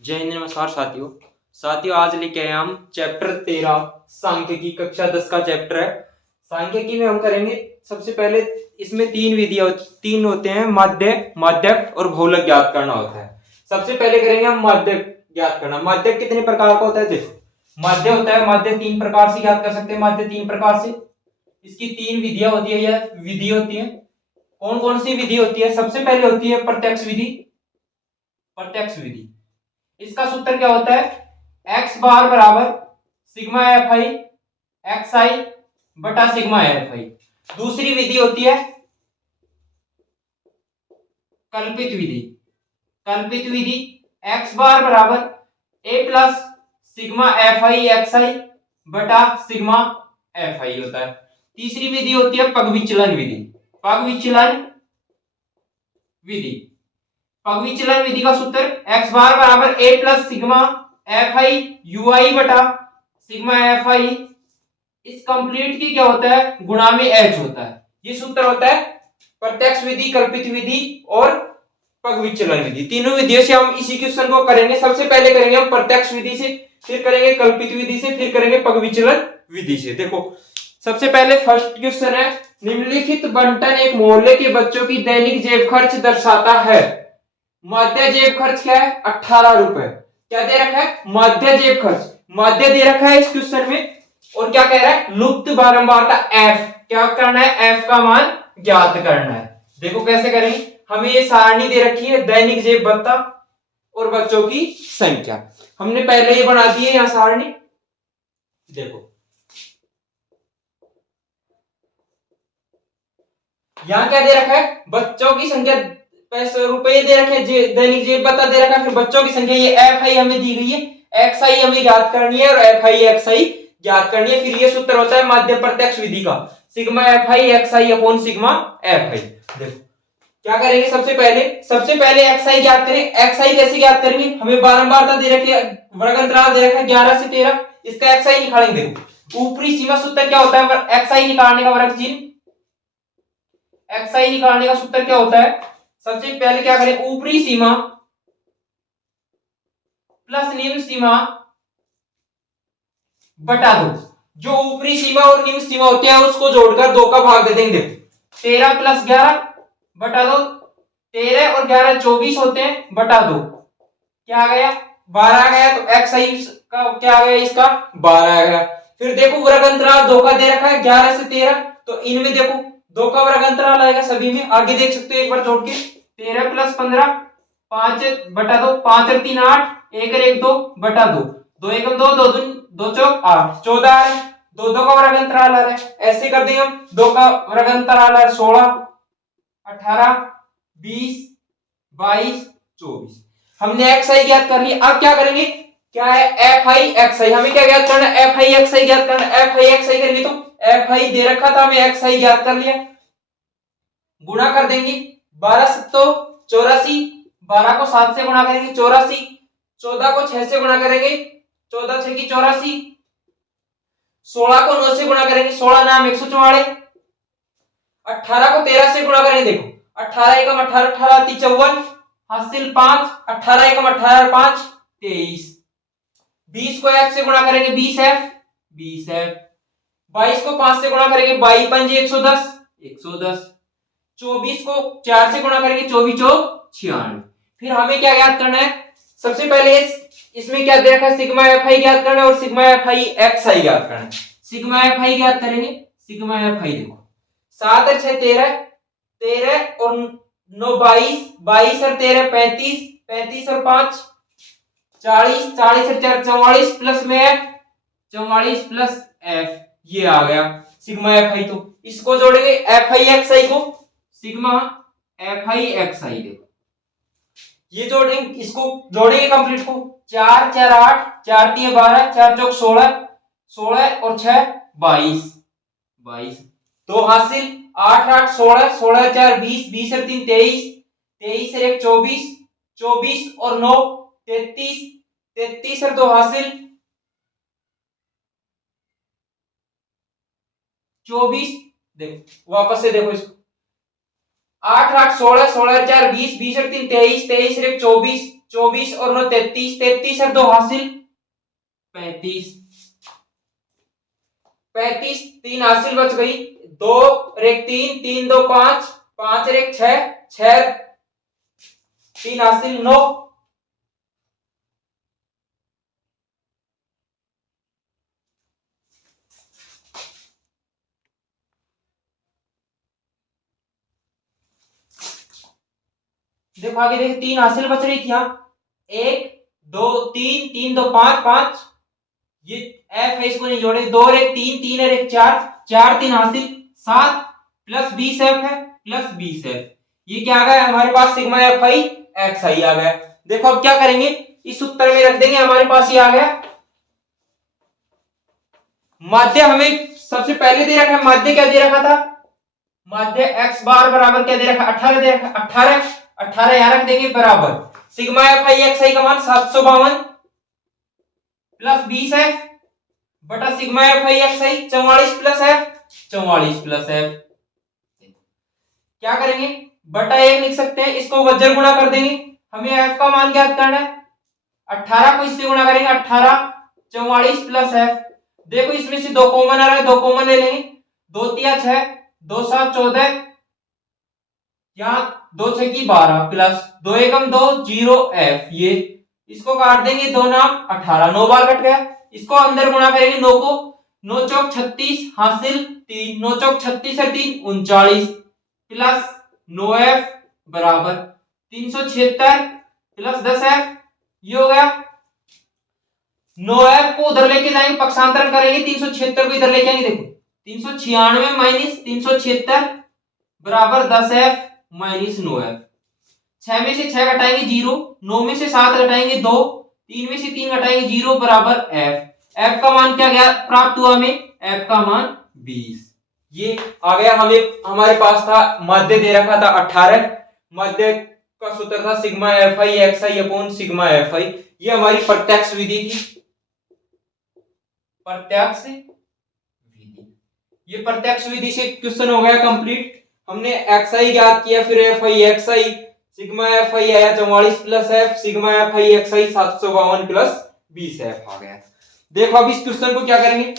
जय हिंद, नमस्कार साथियों। आज लेके आए हम चैप्टर 13 सांख्यिकी कक्षा 10 का चैप्टर है। सांख्यिकी में हम करेंगे सबसे पहले, इसमें तीन होते हैं, माध्य, माध्यक और बहुलक ज्ञात करना होता है। सबसे पहले करेंगे हम माध्यक ज्ञात करना। माध्यक कितने प्रकार का होता है? देखो, माध्य होता है, माध्य तीन प्रकार से ज्ञात कर सकते हैं। माध्य तीन प्रकार से, इसकी तीन विधियां होती है या विधि होती है। कौन कौन सी विधि होती है? सबसे पहले होती है प्रत्यक्ष विधि। प्रत्यक्ष विधि, इसका सूत्र क्या होता है? एक्स बार बराबर sigma F I X I बटा सिग्मा एफ आई। दूसरी विधि होती है कल्पित विधि। कल्पित विधि, एक्स बार बराबर A plus sigma F I X I बटा सिग्मा एफ आई होता है। तीसरी विधि होती है पग विचलन विधि। पग विचलन विधि, पग विचलन विधि का सूत्र एक्स बार बराबर A plus sigma F I U I बटा सिग्मा एफ आई। इस कंप्लीट की क्या होता है? गुणा में एच होता है। ये सूत्र होता है प्रत्यक्ष विधि, कल्पित विधि और पग विचलन विधि। तीनों विधियों से हम इसी क्वेश्चन को करेंगे। सबसे पहले करेंगे हम प्रत्यक्ष विधि से, फिर करेंगे कल्पित विधि से, फिर करेंगे पग विचलन विधि से। देखो, सबसे पहले फर्स्ट क्वेश्चन है, निम्नलिखित बंटन एक मोहल्ले के बच्चों की दैनिक जेब खर्च दर्शाता है। माध्य जेब खर्च क्या है? 18 रुपए। क्या दे रखा है? माध्य जेब खर्च। माध्य दे रखा है इस क्वेश्चन में। और क्या कह रहा है? लुप्त बारंबारता एफ। क्या करना है? एफ का मान ज्ञात करना है। देखो कैसे करेंगे। हमें ये सारणी दे रखी है, दैनिक जेब भत्ता और बच्चों की संख्या। हमने पहले ही बना दी है यहां सारणी। देखो, यहां क्या दे रखा है? बच्चों की संख्या, पैसे रुपए दे रखे, दैनिक जेब भत्ता दे रखा है, फिर बच्चों की संख्या ये एफ आई हमें दी गई है, एक्स आई हमें ज्ञात करनी है और एफ आई एक्स आई ज्ञात करनी है। फिर ये सूत्र होता है माध्य प्रत्यक्ष विधि का, sigma F I X I upon sigma F आई। देखो क्या करेंगे, सबसे पहले एक्स आई ज्ञात करें। एक्स आई कैसे ज्ञात करेंगे? हमें बारंबारता दे रखी है, वर्ग अंतराल दे रखा है 11 से 13, इसका एक्स आई निकालेंगे। देखो ऊपरी सीमा सूत्र क्या होता है? एक्स आई निकालने का वर्ग चिन्ह, एक्स आई निकालने का सूत्र क्या होता है? सबसे पहले क्या करें, ऊपरी सीमा प्लस निम्न सीमा बटा दो। जो ऊपरी सीमा और निम्न सीमा होती है उसको जोड़कर 2 का भाग दे देंगे। 13 प्लस 11 बटा 2, 13 और 11 24 होते हैं, बटा 2 क्या आ गया? 12 आ गया। तो एक्स आई का क्या आ गया? इसका 12 आ गया। फिर देखो वर्ग अंतराल 2 का दे रखा है 11 से 13, तो इनमें देखो 2 का वर्ग अंतराल आएगा सभी में। आगे देख सकते हो एक बार जोड़ के, 13 प्लस 15 5 बटा 2, 5 और 3 8, 1 और 1 2 बटा 2, 2 1 2 2 2 2 चौक 8, 14 आ रहा है। 2 2 का वर्ग अंतराल आ रहा है, ऐसे कर देंगे हम। 2 का वर्ग अंतराल है 16, 18, 20, 22, 24। हमने एक्स आई ज्ञात कर लिया। अब क्या करेंगे? क्या है? एफ आई एक्स आई। हमें क्या ज्ञात करना है? एफ आई एक्स आई ज्ञात करना है। एफ आई एक्स आई करेंगे तो एफ आई दे रखा था, हमें एक्स आई ज्ञात कर लिया। गुणा कर देंगे, 12 सत्तो 84, 12 को 7 से गुणा करेंगे 84, 14 को 6 से गुणा करेंगे 14 6 की 84, 16 को 9 से गुणा करेंगे 16 नाम 144, 18 को 13 से गुणा करेंगे। देखो 18 एकम 18, 18 × 54, हासिल 5, 18 एकम 18 और 5 23। 20 को f से गुणा करेंगे 20f, 20f। 22 को 5 से गुणा करेंगे 22 पंजे 110, 110। 24 को 4 से गुणा करेंगे 24 चौक 96। फिर हमें क्या ज्ञात करना है? सबसे पहले इसमें क्या दे रखा है? सिग्मा एफ आई ज्ञात करना है और सिग्मा एफ आई एक्स आई ज्ञात करना है। सिग्मा एफ आई ज्ञात करेंगे। सिग्मा एफ आई देखो 7 और 6 13, 13 और 9 22, 22 और 13 35, 35 और 5 40, 40 और 4 44 प्लस में एफ, 44 प्लस एफ, ये आ गया सिग्मा एफ आई। तो इसको जोड़ेंगे एफ आई एक्स आई को, सिग्मा एफ आई एक्स आई। देखो ये जोड़ेंगे, इसको जोड़ेंगे कंप्लीट को, 4 4 8, 4 3 12, 4 चौक 16, 16 और 6 22, 22। तो हासिल 8 8 16, 16 4 20, 20 और 3 23, 23 और 1 24, 24 और 9 33, 33 और 2 हासिल 24। देखो वापस से देखो इसको, 8 8 16, 16 4 20, 20 और 3 23, 23 और 1 24, 24 और 9 33, 33 और 2 हासिल 35, 35 3 हासिल बच गई, 2 और 1 3, 3 2 5, 5 और 1 6, 6 3 हासिल 9। देखो आगे देख 3 हासिल बच रही थी यहाँ, 1 2 3, 3 2 5 5, ये एफ है इसको नहीं जोड़े, 2 और 1 3, 3 और 1 4, 4 3 हासिल 7 प्लस 20 एफ है प्लस 20 एफ, ये क्या आ गया हमारे पास सिग्मा एफ आई एक्स आई आ गया। देखो अब क्या करेंगे, इस उत्तर में रख देंगे, हमारे पास ये आ गया। माध्य हमें सबसे पहले दे रखा है, माध्य क्या दे रखा था, माध्य x बार बराबर क्या दे रखा, 18 दे रखा, 18 18 यहां रख देंगे बराबर सिग्मा एफ आई एक्स आई का मान 752 प्लस 20 एफ बटा sigma F I X I 44 plus F, 44 plus F. क्या करेंगे, बटा 1 लिख सकते हैं, इसको वज्र गुणा कर देंगे, हमें एफ का मान ज्ञात करना है, 18 को इससे गुणा करेंगे, 18 44 प्लस एफ। देखो इसमें से 2 कॉमन आ रहा है, 2 कॉमन ले लेंगे, 2 तिया 6, 2 7 14, यहाँ 2 6 की 12 प्लस 2 एकम 2 0 एफ, ये इसको काट देंगे, 2 नाम 18, 9 बार कट गया, इसको अंदर गुणा करेंगे, 9 को 9 चौक 36 हासिल 3, 9 चौक 36 और 3 39 प्लस 9 एफ बराबर 376 प्लस 10 एफ, ये हो गया। 9 एफ को उधर लेके जाएंगे, पक्षांतरण करेंगे, 376 को इधर लेके आएंगे, देखो 396 माइनस 376 बराबर 10 एफ माइनस 9 एफ, 6 में से 6 घटाएंगे 0, 9 में से 7 घटाएंगे 2, 3 में से 3 घटाएंगे 0 बराबर एफ। एफ का मान क्या गया प्राप्त हुआ हमें, एफ का मान 20, ये आ गया। हमें हमारे पास था माध्य दे रखा था 18, माध्य का सूत्र था sigma F I X I upon sigma F आई, ये हमारी प्रत्यक्ष विधि थी, प्रत्यक्ष विधि, ये प्रत्यक्ष विधि से क्वेश्चन हो गया कंप्लीट। हमने एक्स आई ज्ञात किया, फिर F I X I, sigma F I आया 44 plus F, sigma F I X I 752 plus 20 F आ गया। देखो अब इस क्वेश्चन को क्या करेंगे,